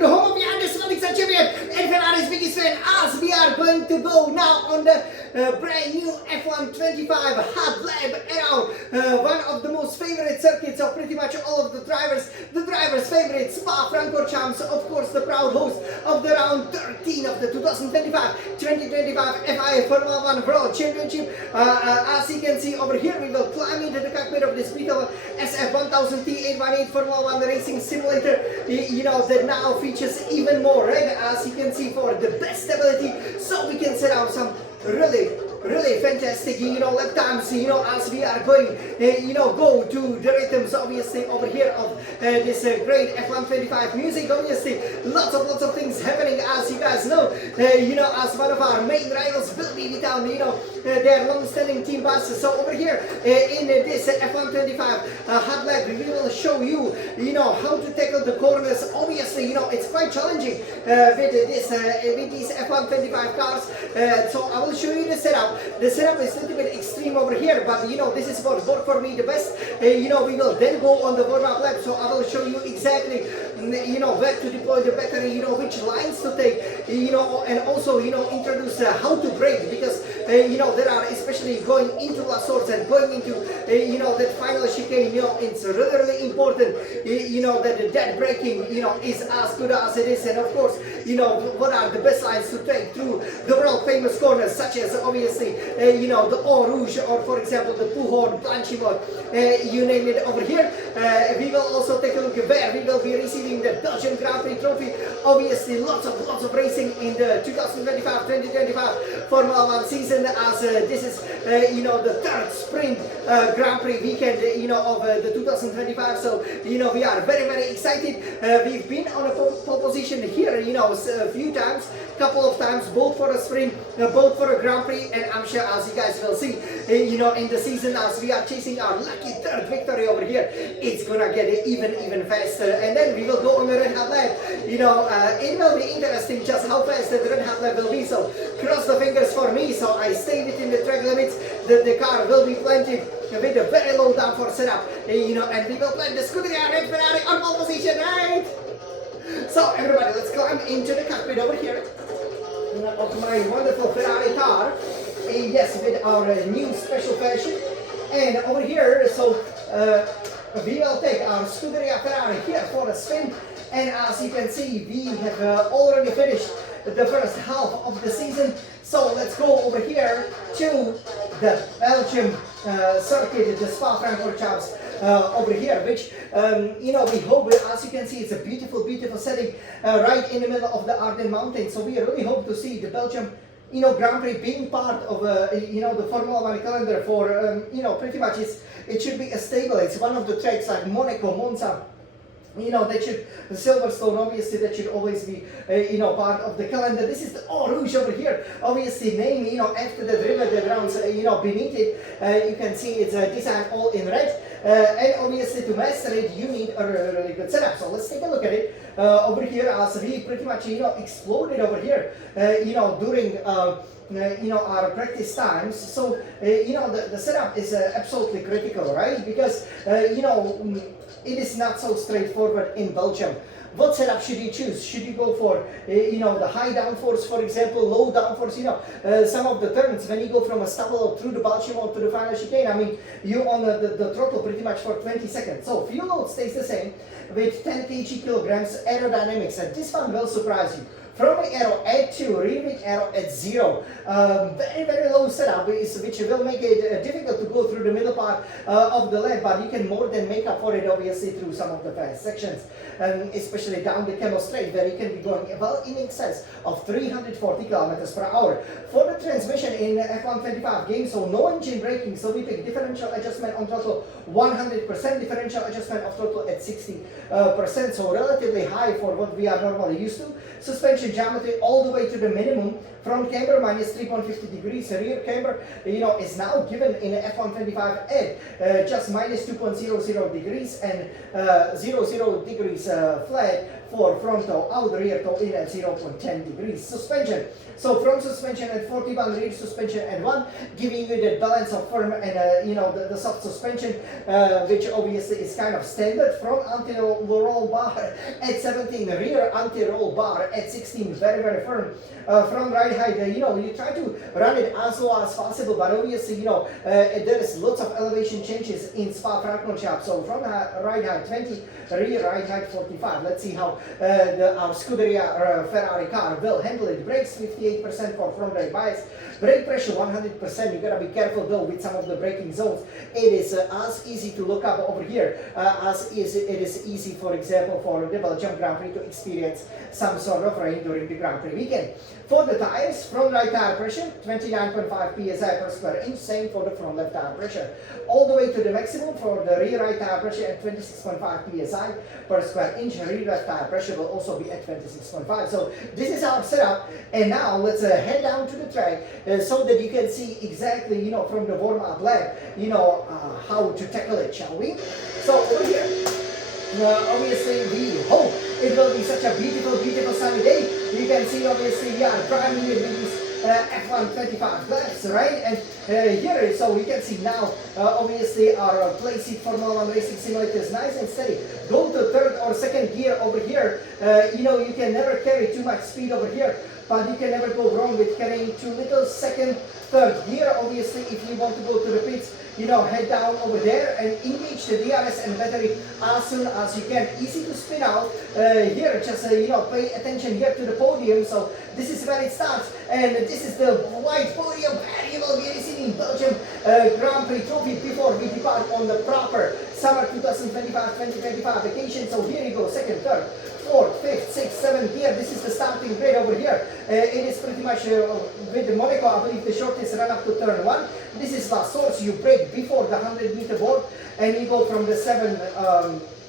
the home of the undisputed champion and Ferrari's biggest fan, as we are going to go now on the brand new F1 25 hot lap around one of the most favorite circuits of pretty much all of the drivers' favorite Spa-Francorchamps, of course the proud host of the round 13 of the 2025 FIA Formula 1 World Championship. As you can see over here, we will climb into the cockpit of this beautiful SF1000T818 Formula 1 racing simulator, that now features even more red, as you can see, for the best stability, so we can set out some really fantastic, lap times, as we are going, go to the rhythms, obviously, over here of this great F125 music. Obviously, lots of things happening, as you guys know, as one of our main rivals will be without, their long-standing team buses. So over here, in this F125 hot lap, we will show you, how to tackle the corners. Obviously, it's quite challenging with these F125 cars. So I will show you the setup. The setup is a little bit extreme over here, but this is what worked for me the best. We will then go on the warm-up lap, so I will show you exactly where to deploy the battery, which lines to take, and also introduce how to brake, because there are, especially going into La Source and going into that final chicane, it's really important that the dead braking is as good as it is, and of course what are the best lines to take through the world famous corners, such as obviously the Eau Rouge, or for example the Puhorn, Blanchimont, you name it over here. We will also take a look at where we will be receiving the Belgian Grand Prix trophy. Obviously lots of racing in the 2025 Formula 1 season, as this is the third sprint Grand Prix weekend of the 2025. So we are very excited. We've been on a pole position here a few times, couple of times, both for a sprint, both for a Grand Prix, and I'm sure, as you guys will see, in the season, as we are chasing our lucky third victory over here, it's gonna get even faster. And then we will go on the red hot lap. It will be interesting just how fast the red hot lap will be, so cross the fingers for me, so I stay within the track limits. The car will be planted with a very low downforce setup, and we will plant the Scuderia Red Ferrari on pole position, right? So everybody, let's climb into the cockpit over here of my wonderful Ferrari car. Yes, with our new special fashion. And over here, so we will take our Scuderia Ferrari here for a spin. And as you can see, we have already finished the first half of the season. So let's go over here to the Belgian circuit, the Spa-Francorchamps over here, which we hope, as you can see, it's a beautiful setting right in the middle of the Ardennes Mountains. So we really hope to see the Belgian Grand Prix being part of the Formula 1 calendar for pretty much it should be a stable. It's one of the tracks like Monaco, Monza, that should, Silverstone, obviously, that should always be, part of the calendar. This is the Eau Rouge over here, obviously named, after the river that runs, beneath it. You can see it's designed all in red. And obviously to master it, you need a really good setup. So let's take a look at it over here, as we pretty much, exploded over here, during our practice times. So the setup is absolutely critical, right? Because it is not so straightforward in Belgium. What setup should you choose? Should you go for the high downforce, for example, low downforce? Some of the turns, when you go from a stubble through the Balchimont to the final chicane, I mean, you on the throttle pretty much for 20 seconds. So fuel load stays the same with 10 kilograms aerodynamics, and this one will surprise you. Front wing aero at 2, rear wing aero at 0. Very low setup, which will make it difficult to go through the middle part of the lap, but you can more than make up for it, obviously, through some of the fast sections, especially down the Camel Straight, where you can be going well in excess of 340 kilometers per hour. For the transmission in F125 game, so no engine braking, so we take differential adjustment on throttle 100%, differential adjustment of throttle at 60%, so relatively high for what we are normally used to. Suspension suspension geometry all the way to the minimum. Front camber minus 3.50 degrees, rear camber, is now given in F125 at just minus 2.00 degrees and 0 degrees flat for front toe out, rear toe in at 0.10 degrees. Suspension. So front suspension at 41, rear suspension at 1, giving you the balance of firm and the soft suspension, which obviously is kind of standard. Front anti-roll bar at 17, rear anti-roll bar at 16, very very firm. Front ride height, you try to run it as low as possible, but obviously there is lots of elevation changes in Spa-Francorchamps. So front ride height 20, rear ride height 45. Let's see how our Scuderia Ferrari car will handle it. Brakes 58% for front brake bias. Brake pressure 100%. You gotta be careful though with some of the braking zones. It is as easy to look up over here as it is easy, for example, for the Belgian Grand Prix to experience some sort of rain during the Grand Prix weekend. For the tires, front right tire pressure 29.5 psi per square inch. Same for the front left tire pressure. All the way to the maximum for the rear right tire pressure at 26.5 psi per square inch. Rear left tire pressure will also be at 26.5. So this is our setup. And now let's head down to the track so that you can see exactly, from the warm-up lap, how to tackle it, shall we? So over here, obviously we hope it will be such a beautiful, beautiful sunny day. You can see obviously we are priming it with these F125 glass, right? And here, so we can see now, obviously our play seat Formula 1 racing simulator is nice and steady. Go to third or second gear over here. You can never carry too much speed over here, but you can never go wrong with carrying too little. Second, third gear, obviously, if you want to go to the pits, head down over there and engage the DRS and battery as soon as you can. Easy to spin out. Here, just, pay attention here to the podium. So this is where it starts. And this is the white podium where you will be receiving Belgian Grand Prix trophy before we depart on the proper summer 2025-2025 vacation. So here you go, second, third, fourth, fifth, sixth, seventh gear. This is the starting grid over here. It is pretty much with the Monaco, I believe the shortest run up to turn 1. This is last source. You brake before the 100-meter board and you go from the 7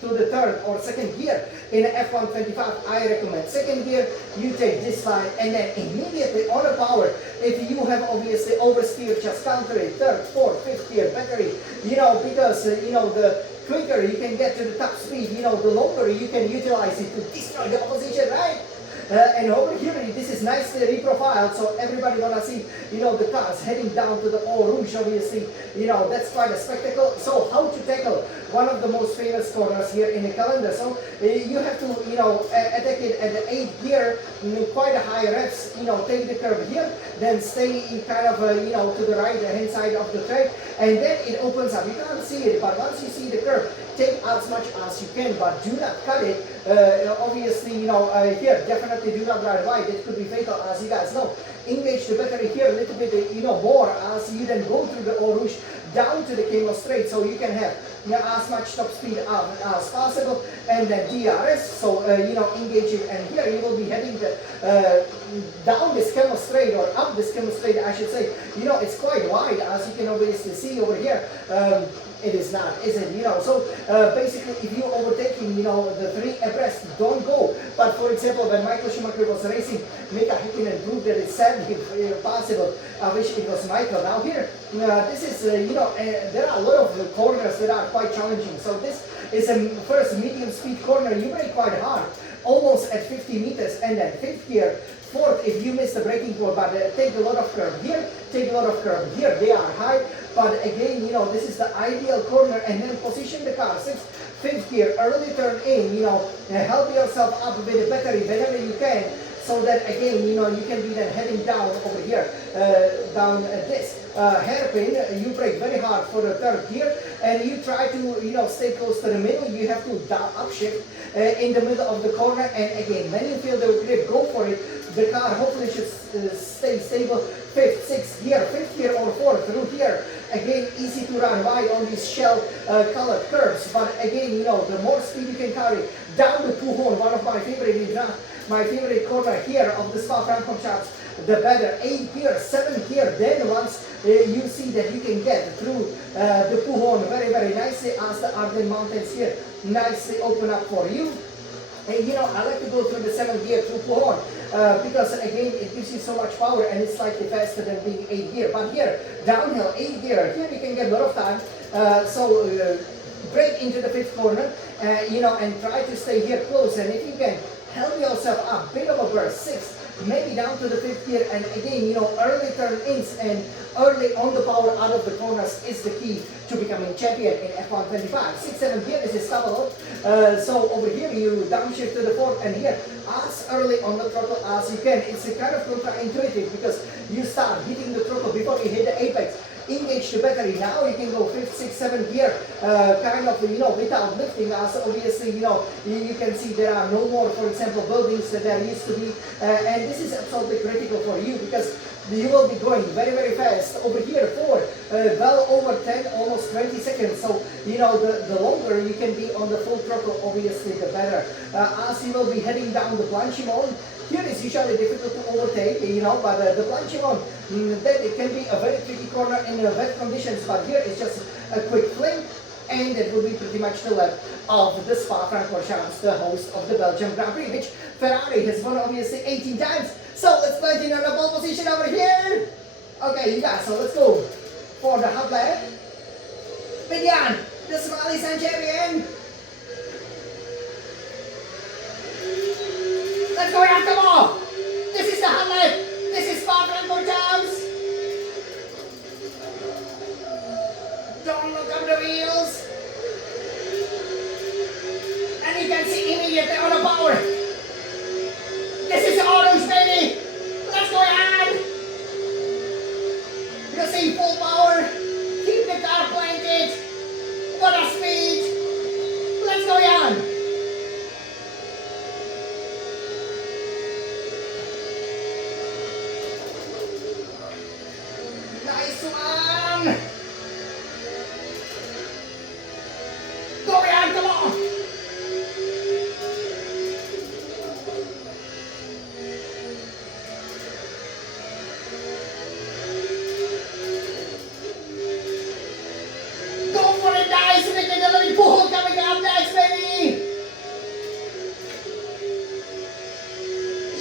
to the third or second gear. In F125, I recommend second gear. You take this line and then immediately on the power, if you have obviously oversteered, just counter it. Third, fourth, fifth gear battery, because the quicker you can get to the top speed, the longer you can utilize it to destroy the opposition, right? And over here, this is nicely reprofiled, so everybody wanna see, the cars heading down to the Eau Rouge, obviously, that's quite a spectacle. So how to tackle one of the most famous corners here in the calendar? So you have to, attack it at the 8th gear, quite a high revs, take the curve here, then stay kind of, to the right hand side of the track, and then it opens up. You can't see it, but once you see the curve, take as much as you can, but do not cut it. Obviously, here, definitely do not ride wide. It could be fatal, as you guys know. Engage the battery here a little bit, more as you then go through the Eau Rouge down to the Camel Straight, so you can have as much top speed as possible, and then DRS, so engage it, and here you will be heading down this Camel Straight, or up this Camel Straight, I should say. It's quite wide, as you can obviously see over here. It is not, is it? So basically, if you're overtaking, the 3 abreast, don't go. But for example, when Michael Schumacher was racing, Mika Häkkinen proved that it's sadly possible. I wish it was Michael. Now here, this is, there are a lot of corners that are quite challenging. So this is a first medium speed corner. You brake quite hard, almost at 50 meters, and then 5th gear. Fourth, if you miss the braking pole, but take a lot of curve here, take a lot of curve here. They are high, but again, this is the ideal corner, and then position the car. 6th, 5th gear, early turn in, help yourself up with the battery whenever you can, so that again, you can be then heading down over here, down this hairpin. You brake very hard for the 3rd gear, and you try to, stay close to the middle. You have to upshift in the middle of the corner, and again, when you feel the grip, go for it. The car hopefully should stay stable. 5th, 6th gear, 5th gear or 4th through here. Again, easy to run wide on these shell colored curves, but again, the more speed you can carry down the Pujon, one of my favorite corner here of the Spa-Francorchamps, the better. 8th gear, 7th gear, then once you see that you can get through the Pujon very, very nicely, as the Ardennes Mountains here nicely open up for you. And I like to go through the 7th gear through Pohon because again it gives you so much power and it's slightly faster than being 8th gear. But here, downhill 8th gear, here you can get a lot of time. Break into the 5th corner, and try to stay here close. And if you can help yourself up, bit of a burst, 6th, maybe down to the 5th gear, and again, early turn-ins and early on the power out of the corners is the key to becoming champion in F1 25. 6th, 7th gear is a stubble. So over here you downshift to the 4th, and here as early on the throttle as you can. It's a kind of counterintuitive because you start hitting the throttle before you hit the apex. Engage the battery. Now you can go 5th, 6th, 7th gear, without lifting. As obviously, you can see there are no more, for example, buildings that there used to be, and this is absolutely critical for you because you will be going very, very fast. Over here for well over 10, almost 20 seconds. So, the longer you can be on the full throttle, obviously the better. As you will be heading down the Blanchimon, here is usually difficult to overtake, but the Blanchimon, that it can be a very tricky corner in wet conditions, but here it's just a quick fling, and it will be pretty much the lap of the Spa-Francorchamps, the host of the Belgian Grand Prix, which Ferrari has won obviously 18 times. So let's continue on the pole position over here. Okay, you guys, so let's go for the hot lap. Belgian, the Somali Sun champion. Let's go out, come on! This is the hot lap. This is Spa-Francorchamps. Don't look up the wheels. And you can see immediately on the power. This is orange, baby. Let's go on. You see full power. Keep the car planted. What a speed. Let's go on. Nice one. Go on, come on. Coming up next, baby!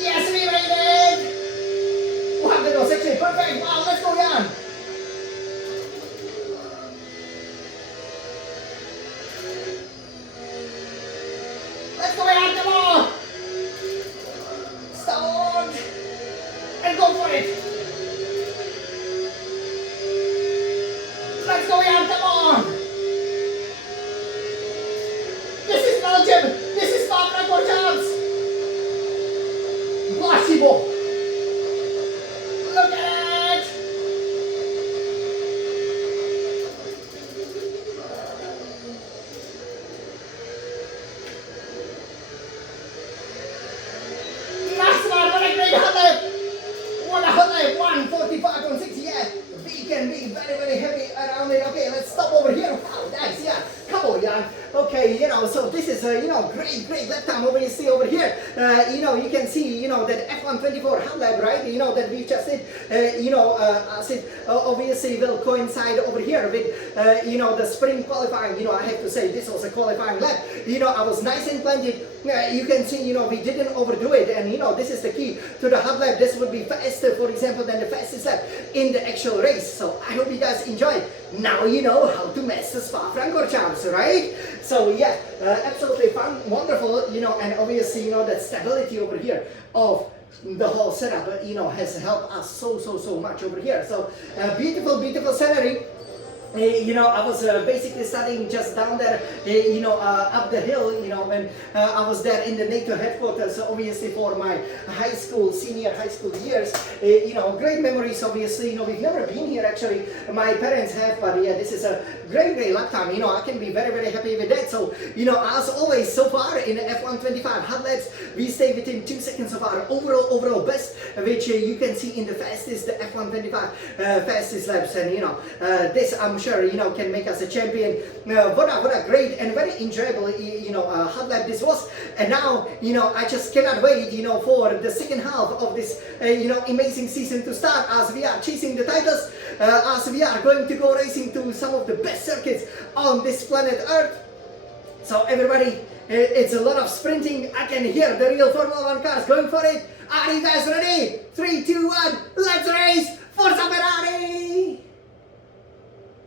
Yes, we made it! 160, perfect! Wow, let's go down! Let's go down, come on! Start! And go for it! Let's go down, come on! Belgium, this is Spa-Francorchamps. Possible. Look at it. Last one, what a great hot lap. What a hot lap, 1:45.6, yeah. We can be very, very happy around it. Okay, let's stop over here. Wow, nice, yeah. Come on, Jan. Okay, so this is great lap time obviously over here. You can see, that F1 24 hot lap, right? That we just did, as it obviously will coincide over here with, the spring qualifying. I have to say this was a qualifying lap. I was nice and planted. You can see, we didn't overdo it, and this is the key to the hot lap. This would be faster, for example, than the fastest lap in the actual race. So I hope you guys enjoy. Now you know how to master Spa-Francorchamps, right? So yeah, absolutely fun, wonderful, and obviously, that stability over here of the whole setup, has helped us so much over here. So beautiful scenery. I was basically studying just down there, up the hill, when I was there in the NATO headquarters, obviously for my senior high school years. Great memories, obviously. We've never been here actually. My parents have, but yeah, this is a great lap time. I can be very happy with that. So, as always, so far in the F1 25 hot laps, we stay within 2 seconds of our overall best, which you can see in the fastest, the F1 25 fastest laps. And, this I'm sure, can make us a champion. What a great and very enjoyable, hot lap this was. And now, I just cannot wait, for the second half of this, amazing season to start, as we are chasing the titles, as we are going to go racing to some of the best circuits on this planet Earth. So everybody, It's a lot of sprinting. I can hear the real Formula 1 cars going for it. Are you guys ready? 3, 2, 1, let's race! Forza Ferrari!